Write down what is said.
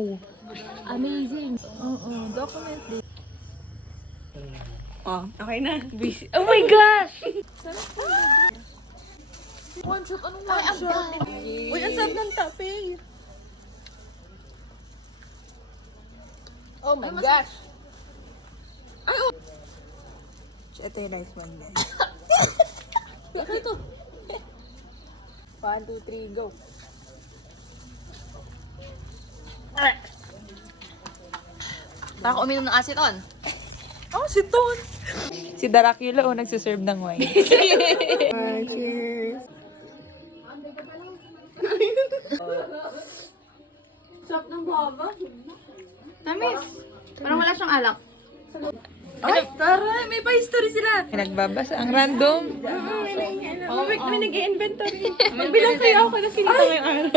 Wow! Amazing! Document this. Oh, okay na. Oh my gosh! One shot, anong Ay, one ang shot? dami. Uy, ang sarap ng topping. Oh my gosh! Ay, oh. Ito yung nice one, guys. Ano ito? 1, 2, 3, go! Para ko uminom ng aceton. Oh, si Ton. Si Dracula, oh, nagsiserve ng wine. Cheers. Sarap ng baba. Tamis! Parang wala siyang alak. Ay, tara, may pa-history sila. Nagbabasa, ang random. May nag-i-inventory. Magbilang kayo ako na sinita ngayong araw.